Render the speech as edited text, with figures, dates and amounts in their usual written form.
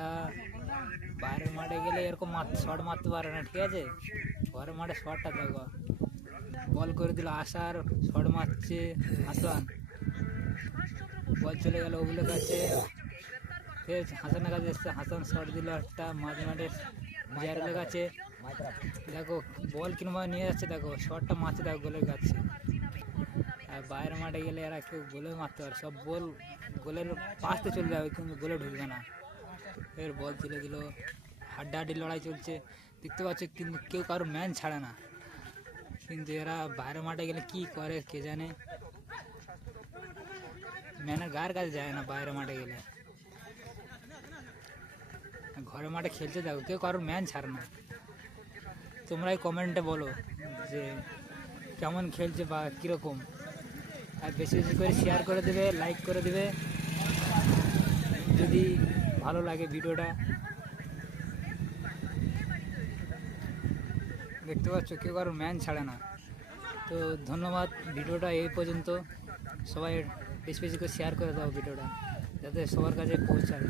এরা বাইরের মাঠে গেলে এরকম শট মারতে পারে না, ঠিক আছে। ঘরের মাঠে শটটা দেখো, বল করে দিল আসার, শট মারছে হাসান, বল চলে গেল ওগুলোর কাছে, ফের হাসানের কাছে এসছে, হাসান শট দিল একটা মাঝে মাঠে জিয়ারুলের কাছে। দেখো বল কিংবা নিয়ে যাচ্ছে, দেখো শটটা মারছে, দেখো গোলের কাছে। আর বাইরের মাঠে গেলে এরা কেউ গোলে মারতে পারে, সব বল গোলের পাশে চলে যাবে কিন্তু গোলে ঢুকবে না। ফের বল তুলে দিল, হাড্ডাহাড্ডি লড়াই চলছে দেখতে পাচ্ছ, কিন্তু কেউ কারো ম্যান ছাড়ে না। কিন্তু এরা বাইরের মাঠে গেলে কি করে কে জানে, ম্যানের গায়ের কাছে যায় না বাইরের মাঠে গেলে। ঘরের মাঠে খেলতে দেখো কেউ কারোর ম্যান ছাড়ে না। তোমরাই কমেন্টে বলো যে কেমন খেলছে বা কীরকম। আর বেশি বেশি করে শেয়ার করে দেবে, লাইক করে দেবে যদি ভালো লাগে ভিডিওটা। দেখতে পাচ্ছ কেউ কারোর ম্যান ছাড়ে না। তো ধন্যবাদ, ভিডিওটা এই পর্যন্ত। সবাই বেশি বেশি করে শেয়ার করে দাও ভিডিওটা, যাতে সবার কাছে পৌঁছায়।